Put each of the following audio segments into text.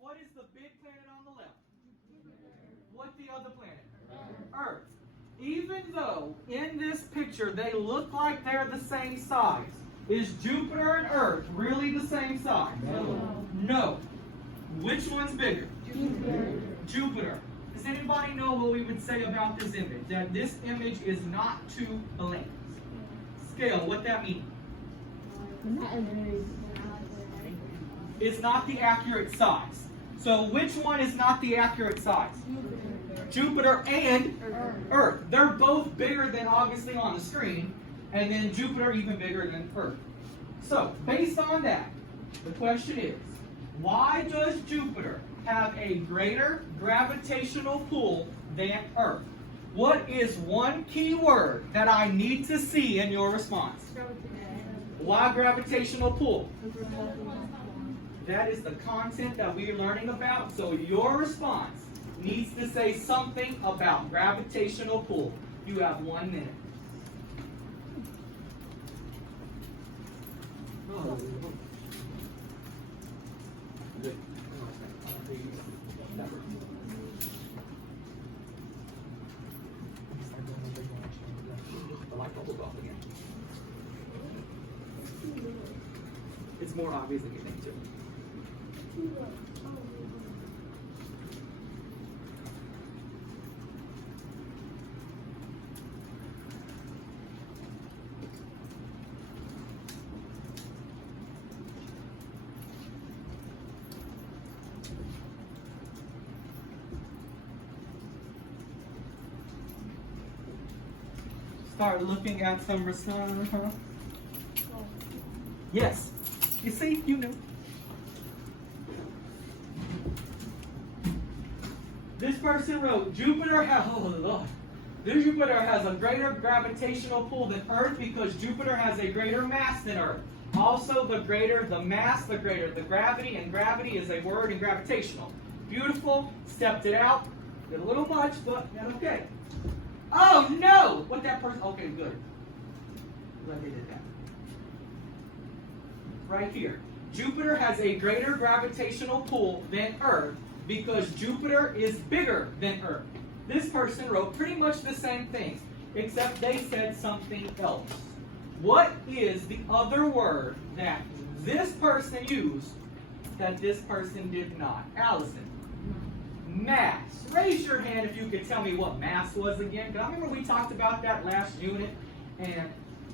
What is the big planet on the left? What's the other planet? Earth. Even though in this picture they look like they're the same size, is Jupiter and Earth really the same size? No. Which one's bigger? Jupiter. Does anybody know what we would say about this image? That this image is not to Elaine's scale. What that means? It's not the accurate size. So which one is not the accurate size? Jupiter and Earth. They're both bigger than obviously on the screen, and then Jupiter even bigger than Earth. So based on that, the question is, why does Jupiter have a greater gravitational pull than Earth? What is one key word that I need to see in your response? Why gravitational pull? That is the content that we're learning about. So your response needs to say something about gravitational pull. You have 1 minute. The light bulb will go off again. It's more obvious than you think too. Start looking at some response. Yes. You see, you knew. This person wrote, Jupiter has a greater gravitational pull than Earth because Jupiter has a greater mass than Earth. Also, the greater the mass, the greater the gravity, and gravity is a word in gravitational. Beautiful. Stepped it out. Did a little much, but that's okay. Oh no! What that person? Okay, good. Glad they did that. Right here. Jupiter has a greater gravitational pull than Earth because Jupiter is bigger than Earth. This person wrote pretty much the same things, except they said something else. What is the other word that this person used that this person did not? Allison. Mass. Raise your hand if you could tell me what mass was again. Because I remember we talked about that last unit, and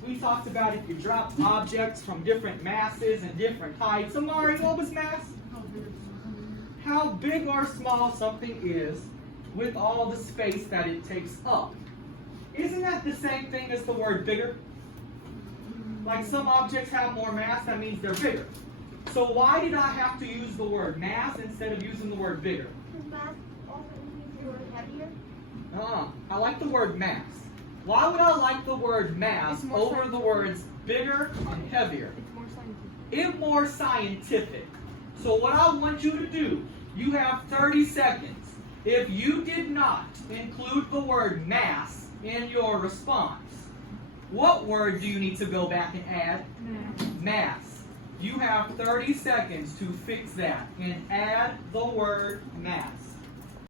we talked about if you drop objects from different masses and different heights. Amari, what was mass? How big or small something is with all the space that it takes up. Isn't that the same thing as the word bigger? Like some objects have more mass, that means they're bigger. So why did I have to use the word mass instead of using the word bigger? Mass also means the word heavier. I like the word mass. Why would I like the word mass over the words bigger and heavier? It's more scientific. It's more scientific. So what I want you to do, you have 30 seconds. If you did not include the word mass in your response, what word do you need to go back and add? Mass. You have 30 seconds to fix that and add the word mass.